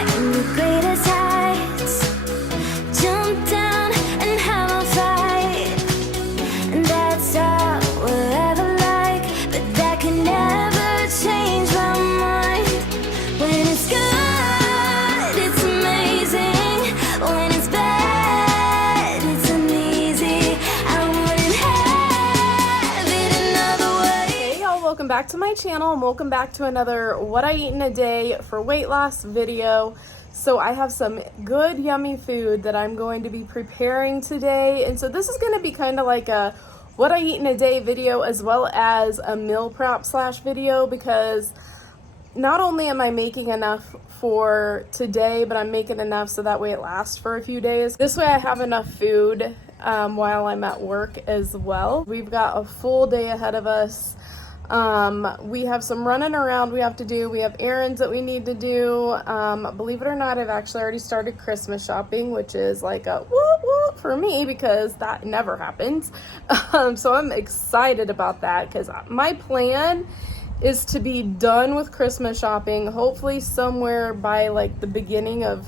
climb the greatest heights, jump down and have a fight, and that's all we'll ever like, but that can never change my mind. When it's good, it's amazing. When it's bad, it's uneasy. I wouldn't have it another way. Hey y'all, welcome back to my channel and welcome back to another what I eat in a day for weight loss video. So I have some good yummy food that I'm going to be preparing today, and so this is going to be kind of like a what I eat in a day video as well as a meal prep / video, because not only am I making enough for today, but I'm making enough so that way it lasts for a few days. This way I have enough food while I'm at work as well. We've got a full day ahead of us. We have some running around we have to do. We have errands that we need to do. Believe it or not, I've actually already started Christmas shopping, which is like a whoop whoop for me because that never happens. So I'm excited about that because my plan is to be done with Christmas shopping, hopefully somewhere by like the beginning of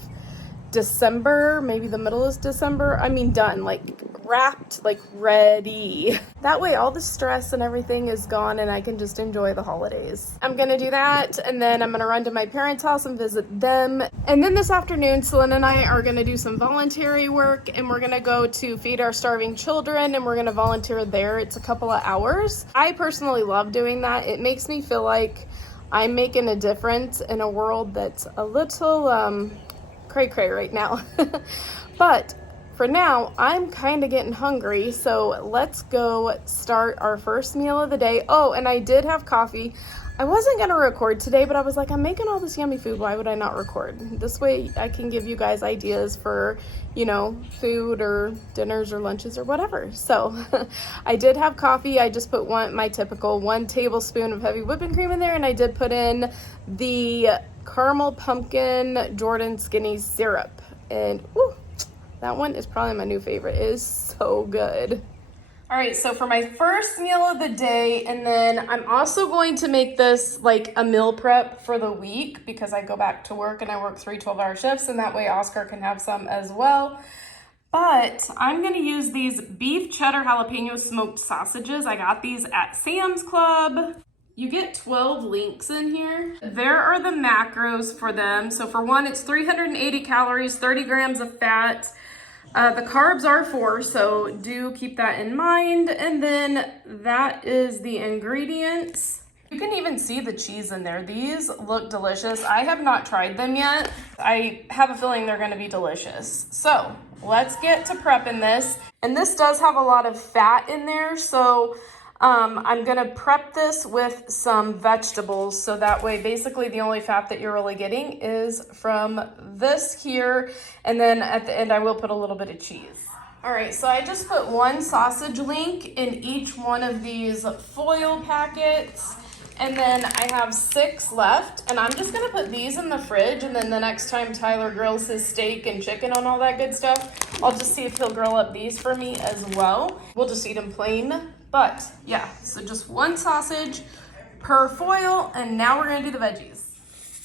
December, maybe the middle of December. I mean, done, like wrapped, like ready. That way all the stress and everything is gone and I can just enjoy the holidays. I'm gonna do that, and then I'm gonna run to my parents' house and visit them. And then this afternoon, Selena and I are gonna do some voluntary work, and we're gonna go to Feed Our Starving Children, and we're gonna volunteer there. It's a couple of hours. I personally love doing that. It makes me feel like I'm making a difference in a world that's a little cray-cray right now. But for now, I'm kind of getting hungry, so let's go start our first meal of the day. Oh, and I did have coffee. I wasn't gonna record today, but I was like, I'm making all this yummy food, why would I not record? This way I can give you guys ideas for, you know, food or dinners or lunches or whatever. So I did have coffee. I just put my typical 1 tablespoon of heavy whipping cream in there, and I did put in the caramel pumpkin Jordan Skinny syrup, and woo, that one is probably my new favorite. It is so good. All right, so for my first meal of the day, and then I'm also going to make this like a meal prep for the week because I go back to work and I work 3 12-hour shifts, and that way Oscar can have some as well. But I'm gonna use these beef cheddar jalapeno smoked sausages. I got these at Sam's Club. You get 12 links in here. There are the macros for them. So for one, it's 380 calories, 30 grams of fat. The carbs are 4, so do keep that in mind. And then that is the ingredients. You can even see the cheese in there. These look delicious. I have not tried them yet. I have a feeling they're gonna be delicious. So let's get to prepping this. And this does have a lot of fat in there, so I'm gonna prep this with some vegetables, so that way basically the only fat that you're really getting is from this here, and then at the end I will put a little bit of cheese. All right, so I just put 1 sausage link in each one of these foil packets, and then I have 6 left, and I'm just gonna put these in the fridge, and then the next time Tyler grills his steak and chicken and all that good stuff, I'll just see if he'll grill up these for me as well. We'll just eat them plain. But yeah, so just 1 sausage per foil, and now we're gonna do the veggies.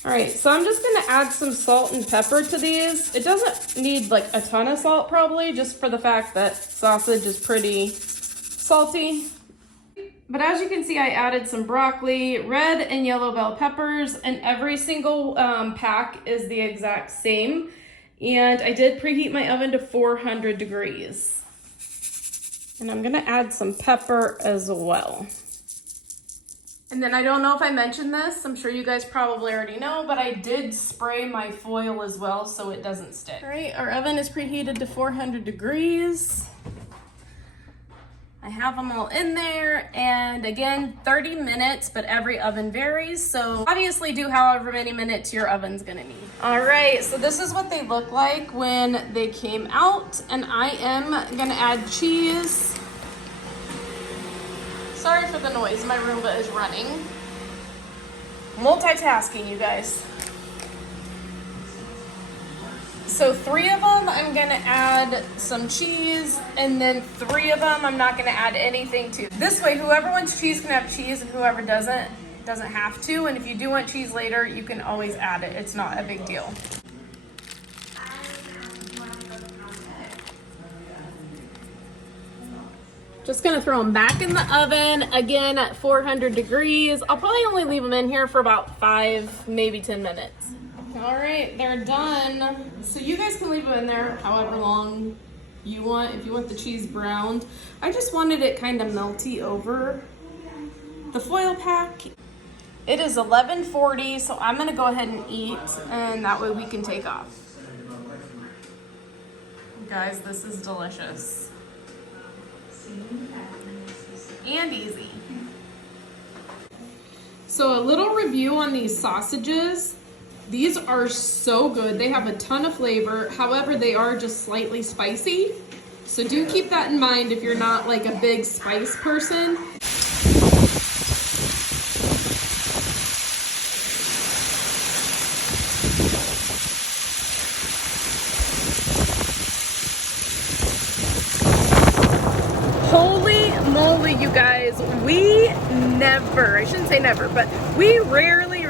All right, so I'm just gonna add some salt and pepper to these. It doesn't need like a ton of salt probably, just for the fact that sausage is pretty salty. But as you can see, I added some broccoli, red and yellow bell peppers, and every single pack is the exact same. And I did preheat my oven to 400 degrees. And I'm gonna add some pepper as well. And then I don't know if I mentioned this, I'm sure you guys probably already know, but I did spray my foil as well so it doesn't stick. All right, our oven is preheated to 400 degrees. I have them all in there, and again, 30 minutes, but every oven varies, so obviously do however many minutes your oven's gonna need. All right, so this is what they look like when they came out, and I am gonna add cheese. Sorry for the noise, my Roomba is running. Multitasking, you guys. So 3 of them, I'm gonna add some cheese, and then 3 of them, I'm not gonna add anything to. This way, whoever wants cheese can have cheese, and whoever doesn't have to. And if you do want cheese later, you can always add it. It's not a big deal. Just gonna throw them back in the oven, again at 400 degrees. I'll probably only leave them in here for about 5, maybe 10 minutes. All right, they're done. So you guys can leave them in there however long you want, if you want the cheese browned. I just wanted it kind of melty over the foil pack. It is 11:40, so I'm gonna go ahead and eat, and that way we can take off. Guys, this is delicious. And easy. So a little review on these sausages. These are so good. They have a ton of flavor. However, they are just slightly spicy. So do keep that in mind if you're not like a big spice person. Holy moly, you guys, we never, I shouldn't say never, but we rarely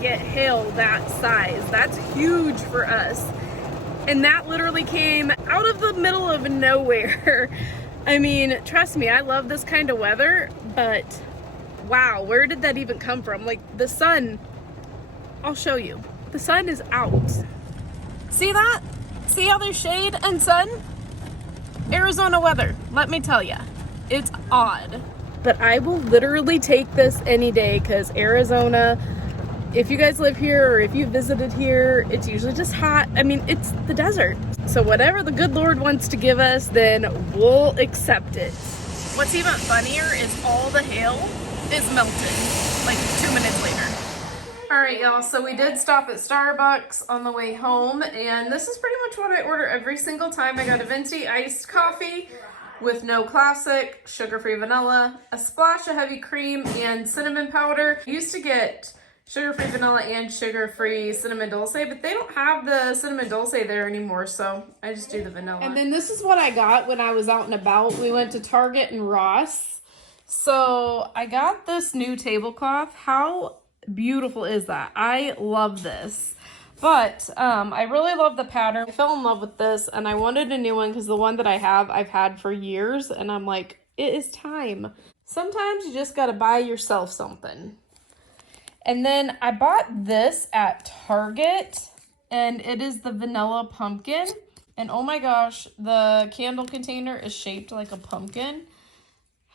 get hail that size. That's huge for us. And that literally came out of the middle of nowhere. I mean, trust me, I love this kind of weather, but wow, where did that even come from? Like the sun, I'll show you. The sun is out. See that? See how there's shade and sun? Arizona weather, let me tell ya, it's odd. But I will literally take this any day because Arizona, if you guys live here or if you visited here, it's usually just hot. I mean, it's the desert. So whatever the good Lord wants to give us, then we'll accept it. What's even funnier is all the hail is melted like 2 minutes later. All right, y'all, so we did stop at Starbucks on the way home, and this is pretty much what I order every single time. I got a venti iced coffee with no classic, sugar-free vanilla, a splash of heavy cream, and cinnamon powder. I used to get sugar-free vanilla and sugar-free cinnamon dulce, but they don't have the cinnamon dulce there anymore, so I just do the vanilla. And then this is what I got when I was out and about. We went to Target and Ross. So I got this new tablecloth. How beautiful is that? I love this. But I really love the pattern. I fell in love with this, and I wanted a new one because the one that I have, I've had for years, and I'm like, it is time. Sometimes you just got to buy yourself something. And then I bought this at Target, and it is the vanilla pumpkin. And oh my gosh, the candle container is shaped like a pumpkin.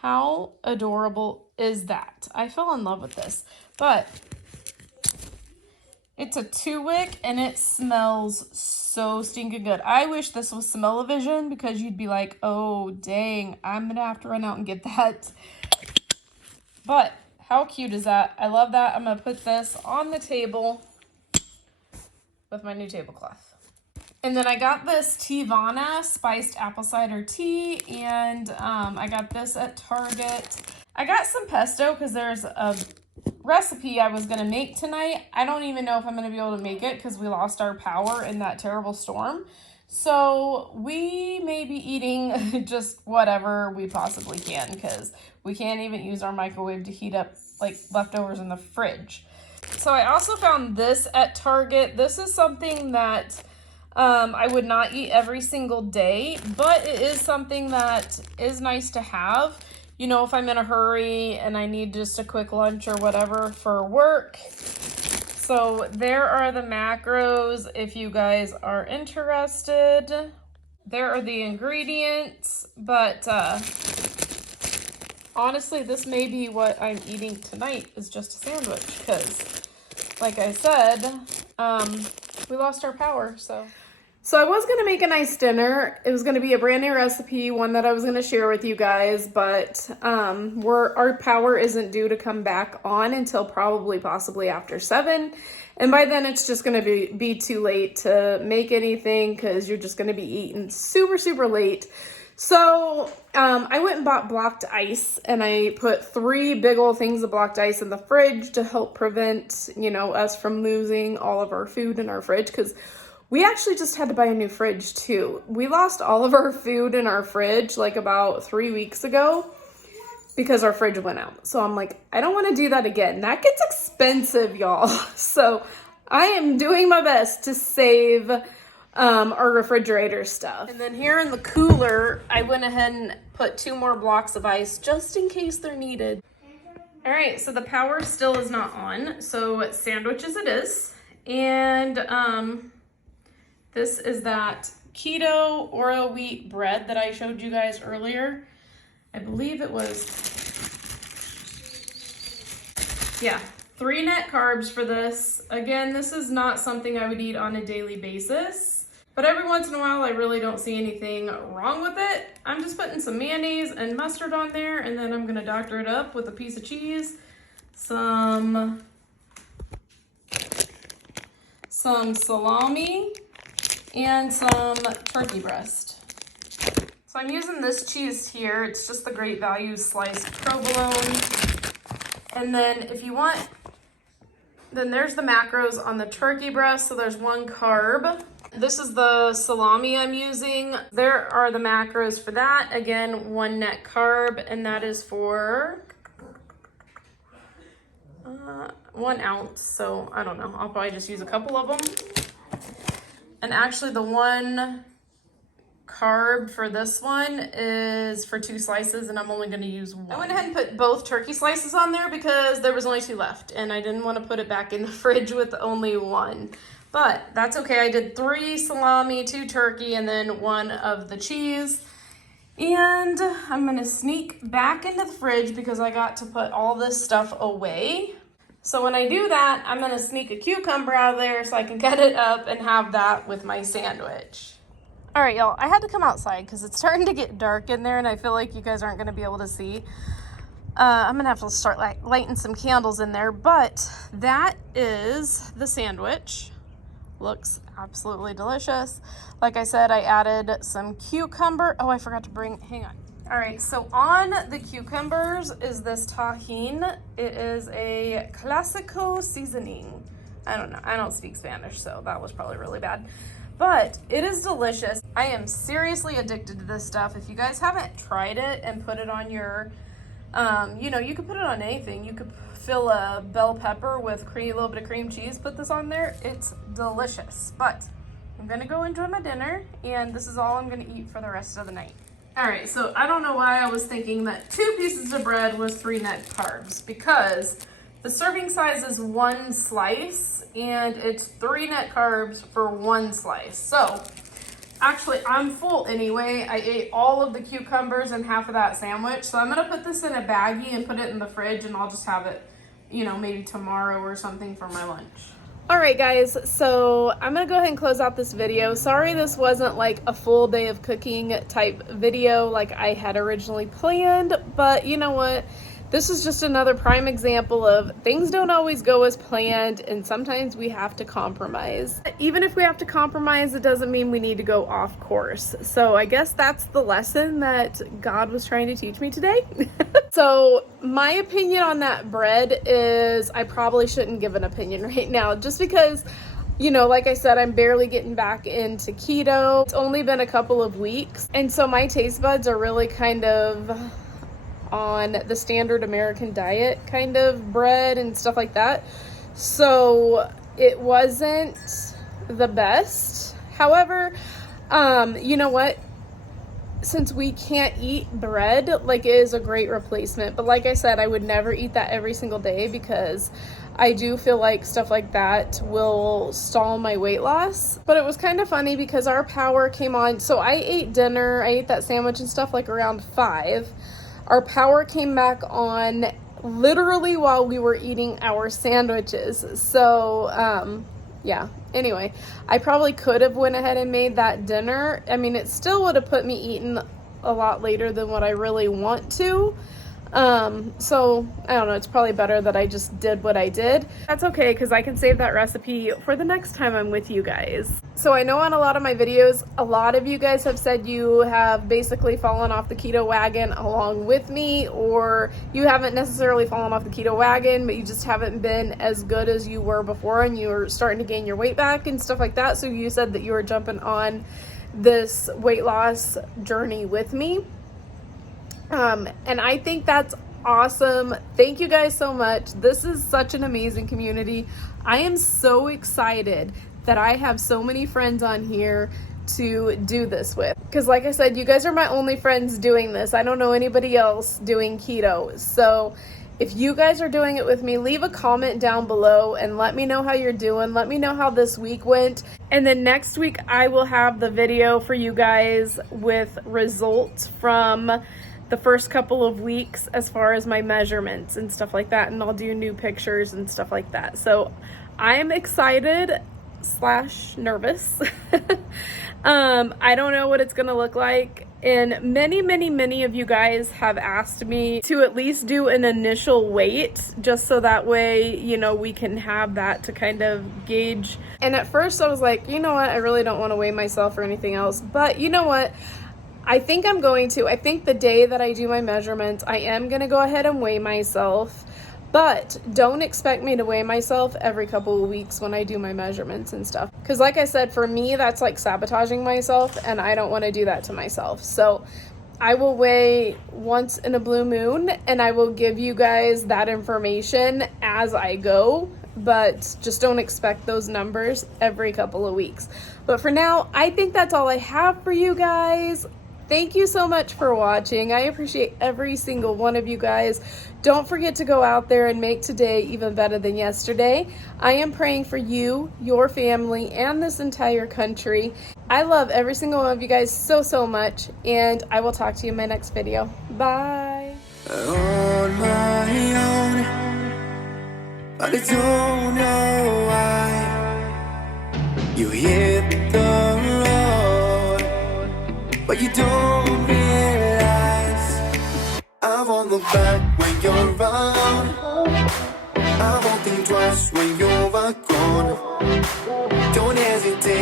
How adorable is that? I fell in love with this. But it's a 2-wick and it smells so stinking good. I wish this was smell-o-vision because you'd be like, oh dang, I'm gonna have to run out and get that. But how cute is that? I love that. I'm gonna put this on the table with my new tablecloth. And then I got this Teavana spiced apple cider tea, and I got this at Target. I got some pesto because there's a recipe I was gonna make tonight. I don't even know if I'm gonna be able to make it because we lost our power in that terrible storm. So we may be eating just whatever we possibly can because we can't even use our microwave to heat up like leftovers in the fridge. So I also found this at Target. This is something that I would not eat every single day, but it is something that is nice to have. You know, if I'm in a hurry and I need just a quick lunch or whatever for work. So there are the macros if you guys are interested. There are the ingredients, but honestly, this may be what I'm eating tonight is just a sandwich because, like I said, we lost our power, so. So I was going to make a nice dinner. It was going to be a brand new recipe, one that I was going to share with you guys, but our power isn't due to come back on until possibly after 7. And by then it's just going to be too late to make anything because you're just going to be eating super, super late. So I went and bought blocked ice, and I put 3 big old things of blocked ice in the fridge to help prevent, you know, us from losing all of our food in our fridge because we actually just had to buy a new fridge too. We lost all of our food in our fridge like about 3 weeks ago because our fridge went out. So I'm like, I don't want to do that again. That gets expensive, y'all. So I am doing my best to save our refrigerator stuff. And then here in the cooler, I went ahead and put 2 more blocks of ice just in case they're needed. All right, so the power still is not on, so sandwiches it is. And this is that keto Oreo wheat bread that I showed you guys earlier. I believe it was, yeah, 3 net carbs for this. Again, this is not something I would eat on a daily basis, but every once in a while I really don't see anything wrong with it. I'm just putting some mayonnaise and mustard on there, and then I'm gonna doctor it up with a piece of cheese, some salami, and some turkey breast. So I'm using this cheese here. It's just the Great Value sliced provolone. And then if you want, then there's the macros on the turkey breast. So there's 1 carb. This is the salami I'm using. There are the macros for that. Again, 1 net carb, and that is for 1 ounce. So I don't know, I'll probably just use a couple of them. And actually the 1 carb for this one is for 2 slices, and I'm only going to use 1. I went ahead and put both turkey slices on there because there was only 2 left, and I didn't want to put it back in the fridge with only 1. But that's okay. I did 3 salami, 2 turkey, and then 1 of the cheese. And I'm going to sneak back into the fridge because I got to put all this stuff away. So when I do that, I'm going to sneak a cucumber out of there so I can cut it up and have that with my sandwich. All right, y'all, I had to come outside because it's starting to get dark in there, and I feel like you guys aren't going to be able to see. I'm going to have to start lighting some candles in there, but that is the sandwich. Looks absolutely delicious. Like I said, I added some cucumber. Oh, I forgot to bring, hang on. All right, so on the cucumbers is this tahine. It is a classico seasoning. I don't know, I don't speak Spanish, so that was probably really bad. But it is delicious. I am seriously addicted to this stuff. If you guys haven't tried it and put it on your, you know, you could put it on anything. You could fill a bell pepper with a little bit of cream cheese, put this on there. It's delicious. But I'm gonna go enjoy my dinner, and this is all I'm gonna eat for the rest of the night. All right, so I don't know why I was thinking that 2 pieces of bread was 3 net carbs, because the serving size is 1 slice and it's 3 net carbs for 1 slice. So actually I'm full anyway. I ate all of the cucumbers and half of that sandwich. So I'm gonna put this in a baggie and put it in the fridge, and I'll just have it, you know, maybe tomorrow or something for my lunch. All right, guys, so I'm gonna go ahead and close out this video. Sorry this wasn't like a full day of cooking type video like I had originally planned, but you know what? This is just another prime example of things don't always go as planned, and sometimes we have to compromise. Even if we have to compromise, it doesn't mean we need to go off course. So I guess that's the lesson that God was trying to teach me today. So my opinion on that bread is I probably shouldn't give an opinion right now, just because, you know, like I said, I'm barely getting back into keto. It's only been a couple of weeks, and so my taste buds are really kind of on the standard American diet kind of bread and stuff like that. So it wasn't the best. However, you know what? Since we can't eat bread, like, it is a great replacement. But like I said, I would never eat that every single day because I do feel like stuff like that will stall my weight loss. But it was kind of funny because our power came on. So I ate dinner, I ate that sandwich and stuff like around 5. Our power came back on literally while we were eating our sandwiches. So, yeah. Anyway, I probably could have went ahead and made that dinner. I mean, it still would have put me eating a lot later than what I really want to. So I don't know, it's probably better that I just did what I did. That's okay, because I can save that recipe for the next time I'm with you guys. So I know on a lot of my videos, a lot of you guys have said you have basically fallen off the keto wagon along with me, or you haven't necessarily fallen off the keto wagon, but you just haven't been as good as you were before, and you were starting to gain your weight back and stuff like that. So you said that you were jumping on this weight loss journey with me. And I think that's awesome. Thank you guys so much. This is such an amazing community. I am so excited that I have so many friends on here to do this with. Because like I said, you guys are my only friends doing this. I don't know anybody else doing keto. So if you guys are doing it with me, leave a comment down below and let me know how you're doing. Let me know how this week went. And then next week I will have the video for you guys with results from the first couple of weeks as far as my measurements and stuff like that. And I'll do new pictures and stuff like that. So I'm excited / nervous. I don't know what it's gonna look like, and many of you guys have asked me to at least do an initial weight, just so that way, you know, we can have that to kind of gauge. And at first I was like, you know what, I really don't want to weigh myself or anything else, but you know what, I think I'm going to. I think the day that I do my measurements, I am gonna go ahead and weigh myself. But don't expect me to weigh myself every couple of weeks when I do my measurements and stuff. Because like I said, for me, that's like sabotaging myself, and I don't want to do that to myself. So I will weigh once in a blue moon, and I will give you guys that information as I go. But just don't expect those numbers every couple of weeks. But for now, I think that's all I have for you guys. Thank you so much for watching. I appreciate every single one of you guys. Don't forget to go out there and make today even better than yesterday. I am praying for you, your family, and this entire country. I love every single one of you guys so much, and I will talk to you in my next video. Bye. On my own, but I don't know why you hit the road, but you don't realize I won't look back when you're around. I won't think twice when you're gone. Don't hesitate.